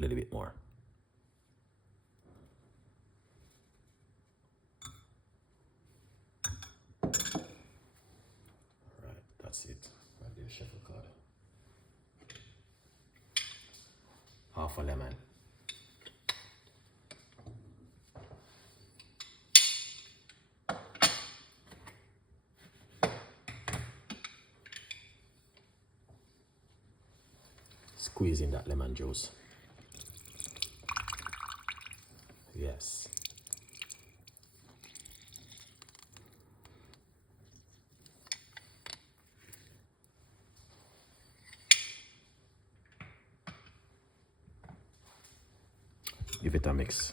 a little bit more. All right, that's it. Right there, chef card. Half a lemon. Squeeze in that lemon juice. Yes. Give it a mix.